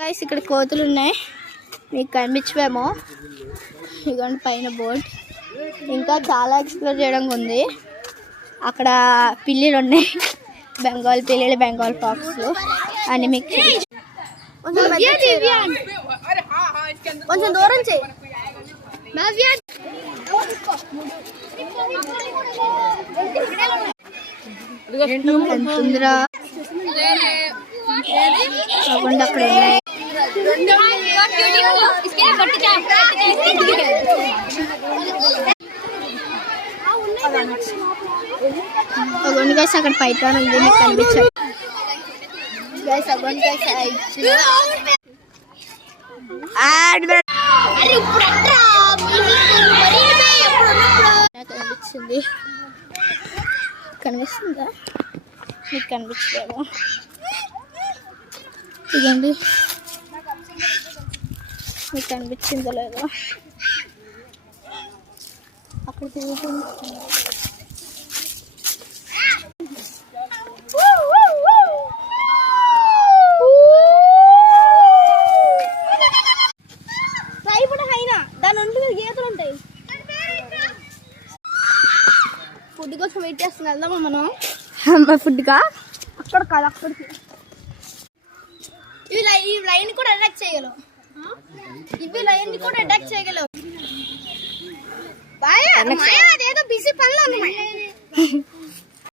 Guys ఇక్కడ కోతులు ఉన్నాయి, మీకు కనిపించవేమో. ఇదిగోండి పైన బోర్డ్. ఇంకా చాలా ఎక్స్ప్లోర్ చేయడం ఉంది. అక్కడ పిల్లిలు ఉన్నాయి, బెంగాల్ పిల్లిలు, బెంగాల్ ఫాక్స్లు అని మీకు కొంచెం దూరం చేయి. ఎంతుందిరా కాకుండా అక్కడ ఉన్నాయి. అగోండి గైస్ అక్కడ పైథాన్ ఉంది, మీకు కనిపించాలి గైస్. అగోండి గైస్ కనిపించింది, కనిపిస్తుందా మీకు? కనిపించలేదా? ఇదండి మీకు కనిపించిందో లేదో? అక్కడ తిరుగుతుంది. దాని ఒంటి మీద గీతలు ఉంటాయి. ఫుడ్ కోసం వెయిట్ చేస్తున్నా, వెళ్దామా మనం? ఫుడ్గా అక్కడ కాదు, అక్కడికి. ఈ లైన్ కూడా అటాక్ చేయగలవు, ఇవి లైన్ కూడా అటాక్ చేయగలవు. అదేదో బిజీ పనిలో ఉంది.